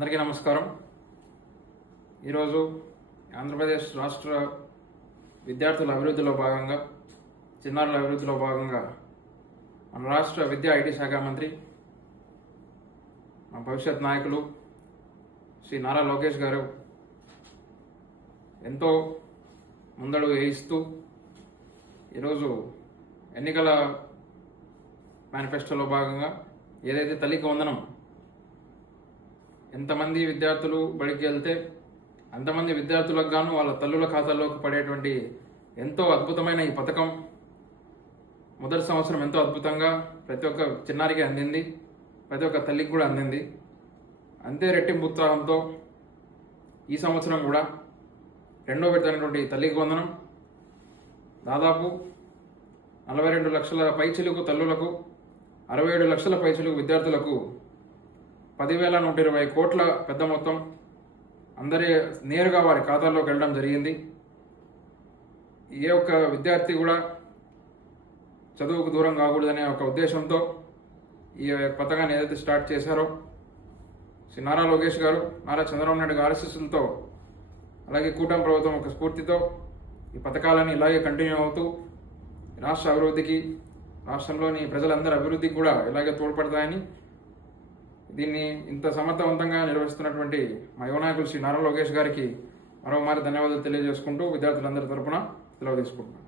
అందరికీ నమస్కారం. ఈరోజు ఆంధ్రప్రదేశ్ రాష్ట్ర విద్యార్థుల అభివృద్ధిలో భాగంగా, చిన్నారుల అభివృద్ధిలో భాగంగా మన రాష్ట్ర విద్యా ఐటీ శాఖ మంత్రి, మా భవిష్యత్ నాయకులు శ్రీ నారా లోకేష్ గారు ఎంతో ముందడుగు వేయిస్తూ ఈరోజు ఎన్నికల మేనిఫెస్టోలో భాగంగా ఏదైతే తల్లికి వందనం, ఎంతమంది విద్యార్థులు బడికి వెళ్తే అంతమంది విద్యార్థులకు గాను వాళ్ళ తల్లుల ఖాతాల్లోకి పడేటువంటి ఎంతో అద్భుతమైన ఈ పథకం మొదటి సంవత్సరం ఎంతో అద్భుతంగా ప్రతి ఒక్క చిన్నారికి అందింది, ప్రతి ఒక్క తల్లికి కూడా అందింది. అంతే రెట్టింపు ఉత్సాహంతో ఈ సంవత్సరం కూడా రెండో విడతైనటువంటి తల్లికి వందనం దాదాపు 42 లక్షల పైచిలుకు తల్లులకు, 67 లక్షల పైచిలుకు విద్యార్థులకు 10,120 కోట్ల పెద్ద మొత్తం అందరి నేరుగా వారి ఖాతాల్లోకి వెళ్ళడం జరిగింది. ఏ ఒక్క విద్యార్థి కూడా చదువుకు దూరం కాకూడదనే ఒక ఉద్దేశంతో ఈ పథకాన్ని ఏదైతే స్టార్ట్ చేశారో శ్రీ నారా లోకేష్ గారు, నారా చంద్రబాబు నాయుడు గారి ఆశీస్సులతో, అలాగే కూటమి ప్రభుత్వం ఒక స్ఫూర్తితో ఈ పథకాలని ఇలాగే కంటిన్యూ అవుతూ రాష్ట్ర అభివృద్ధికి, రాష్ట్రంలోని ప్రజలందరి అభివృద్ధికి కూడా ఇలాగే తోడ్పడతాయని, దీన్ని ఇంత సమర్థవంతంగా నిర్వహిస్తున్నటువంటి మా యువ నాయకులు శ్రీ నారా లోకేష్ గారికి మరోమారి ధన్యవాదాలు తెలియజేసుకుంటూ విద్యార్థులందరి తరపున సెలవు తీసుకుంటున్నాను.